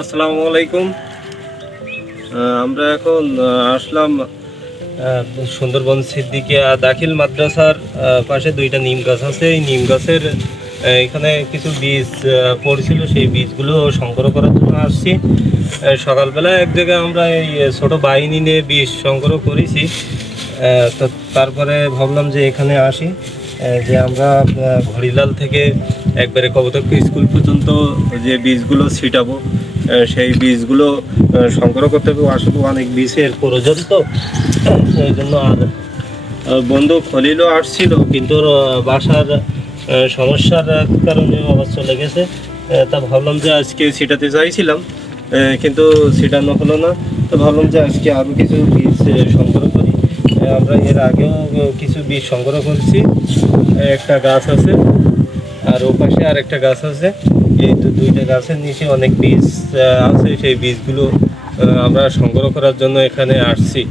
আসসালামু আলাইকুম। আমরা এখন আসলাম সুন্দরবন সিদ্দিকিয়া দাখিল মাদ্রাসার পাশে দুইটা নিম গাছ আছে। এই নিম গাছের এখানে কিছু বীজ পড়ছিল, সেই বীজগুলো সংগ্রহ করার জন্য আসছি। সকালবেলা এক জায়গায় আমরা এই ছোট বাহিনী নিয়ে বীজ সংগ্রহ করেছি। তো তারপরে ভাবলাম যে এখানে আসি, যে আমরা ঘড়িলাল থেকে একবারে কপোতাক্ষ স্কুল পর্যন্ত যে বীজগুলো ছিটাবো, সেই বীজগুলো সংগ্রহ করতে হবে। আসলে অনেক বীজের প্রয়োজন, তো এই জন্য আর বন্ধু খলিলও আসছিল, কিন্তু ওর বাসার সমস্যার কারণে আবার চলে গেছে। তা ভাবলাম যে আজকে ছিটাতে চাইছিলাম, কিন্তু ছিটানো হলো না। তো ভাবলাম যে আজকে আরও কিছু বীজ সংগ্রহ করি। আমরা এর আগেও কিছু বীজ সংগ্রহ করছি। একটা গাছ আছে, আর ও পাশে আর একটা গাছ আছে। এই দুইটা গাছের নিচে অনেক বীজ আছে। সেই বীজগুলো আমরা সংগ্রহ করার জন্য এখানে আসছি।